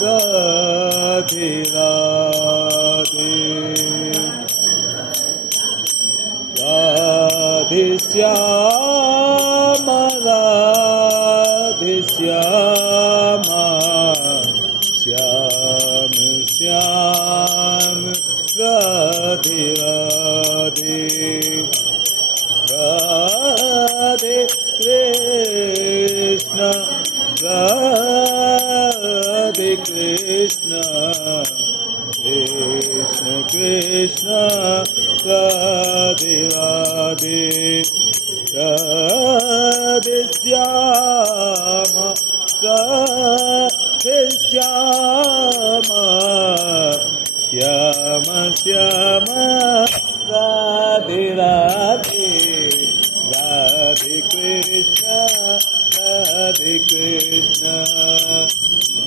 Radhe Radhe Radhe Shyama Radhe Shyama Shyam Shyam Radhe Radhe Radhe Krishna Radhe Krishna Krishna Krishna Radhe Radhe Radhe Shyama Radhe Shyama Shyama Shyama Radhe Radhe Radhe Krishna Radhe Krishna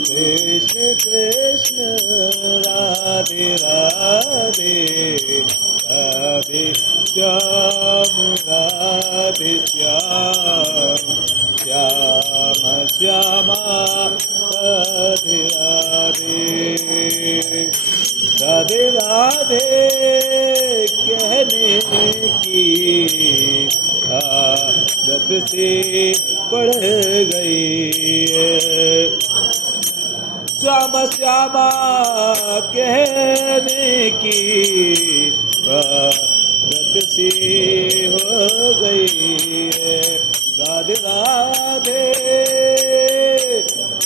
Krishna Krishna Radhe Radhe Radhe Shyam Radhe Shyam Shyama Shyama Radhe Radhe Radhe Radhe कहने की आदत से पड़ गई है श्यामा श्यामा कहने की आदत सी हो गई है Radhe Radhe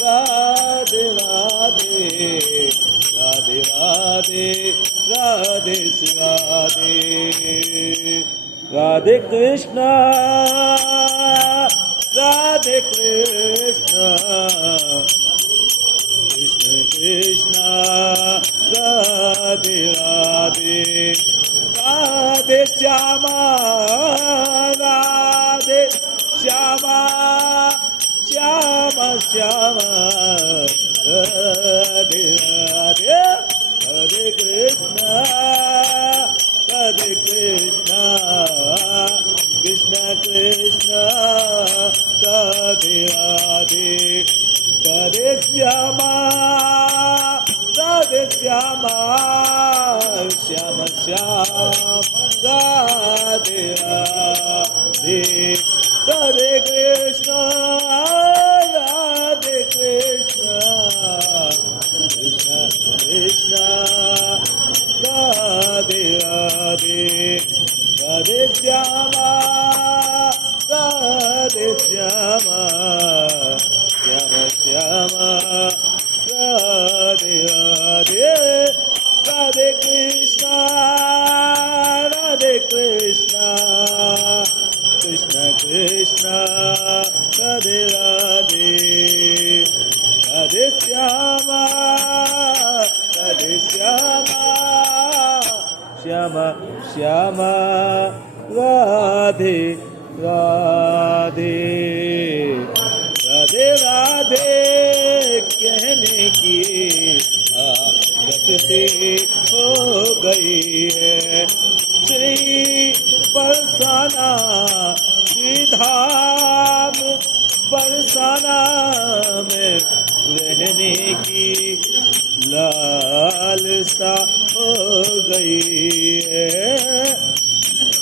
Radhe Radhe Radhe Radhe Radhe Radhe Radhe Krishna Radhe Krishna Krishna Krishna Radhe Radhe Radhe Shyama Radhe Shyama Shyama Shyama Radhe Radhe Hare Krishna, Hare Krishna, Krishna Krishna, Radhe Radhe, Radhe Shyama, Radhe Shyama, Shyama Shyama, Radhe Radhe, Radhe Krishna, Radhe Krishna. Krishna Krishna Radhe Radhe Radhe Shyama Radhe Shyama Shyama Shyama Radhe Radhe Radhe Krishna Radhe Krishna Krishna Krishna Radhe Radhe Radhe Shyama Radhe Shyama Shyama Shyama Radhe Radhe Radhe Radhe कहने की आदत से हो गई है श्री बरसाना श्री धाम बरसाना में रहने की लालसा हो गई है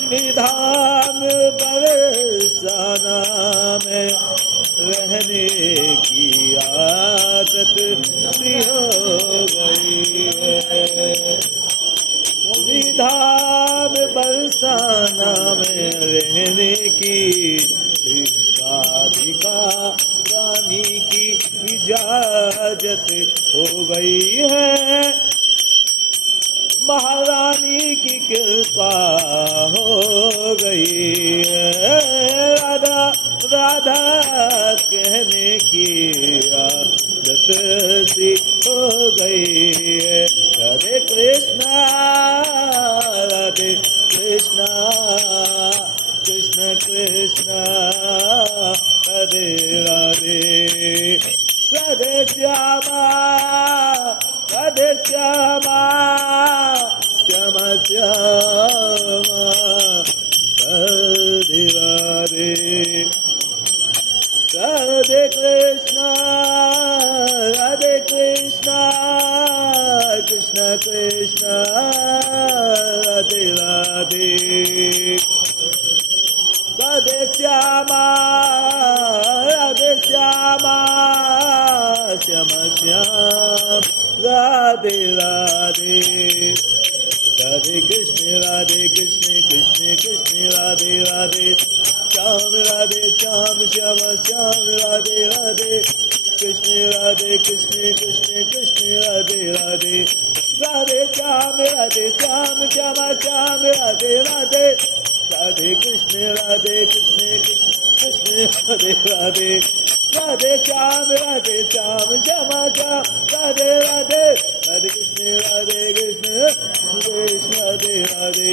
श्रीधाम बरसाना में रहने की आदत सी हो गई है श्रीधाम बरसाना में रहने की राधिका रानी की इजाजत हो गई है महारानी की कृपा हो गई है राधा राधा कहने की आदत सी हो गई है Radhe Krishna Radhe Krishna Krishna Krishna Radhe Radhe Radhe Shyama Radhe Shyama Shyama Shyama Radhe Radhe Radhe Krishna Radhe Krishna, Krishna Krishna, Radhe Radhe, Radhe Shyama, Radhe Shyama, Shyama Shyam, Radhe Radhe. Radhe Krishna, Krishna Krishna, Radhe Radhe, Shyam Radhe Shyam, Shyama Shyam, Radhe Radhe, Krishna Krishna Krishna, Radhe Radhe, Radhe Shyam Shyama Shyam, Radhe Radhe, Radhe Krishna Krishna Krishna, Radhe Radhe, Radhe Shyam Shyama Shyam, Radhe Radhe, Radhe Krishna Krishna Krishna, Radhe Radhe,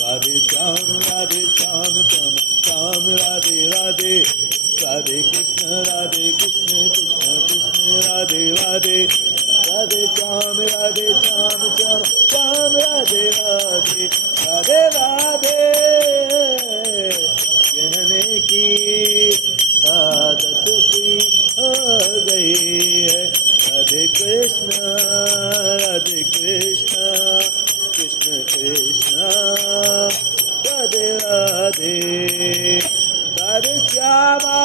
Radhe Shyam Shyama Shyam, Radhe Radhe, Radhe Krishna Krishna Krishna, Radhe Radhe, Radhe Shyam Shyama Shyam, Radhe Radhe, Radhe Radhe, कहने की आदत सी हो गई है। Radhe Krishna, Krishna Krishna, Radhe Radhe, Radhe Shyama,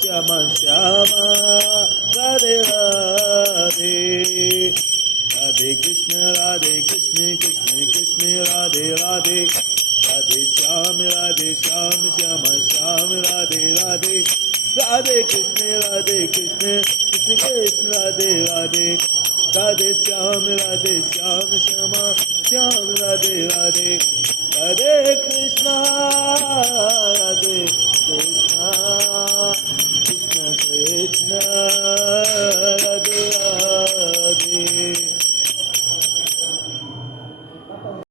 Shyama Shyama, Radhe Radhe, Radhe Krishna Krishna Krishna, Radhe Radhe, Radhe Shyama Shyama Shyam, Radhe Radhe, Radhe Krishna Krishna Krishna, Radhe Radhe, Radhe Shyama Shyama Shyam, Radhe Radhe, Radhe Krishna Krishna Krishna,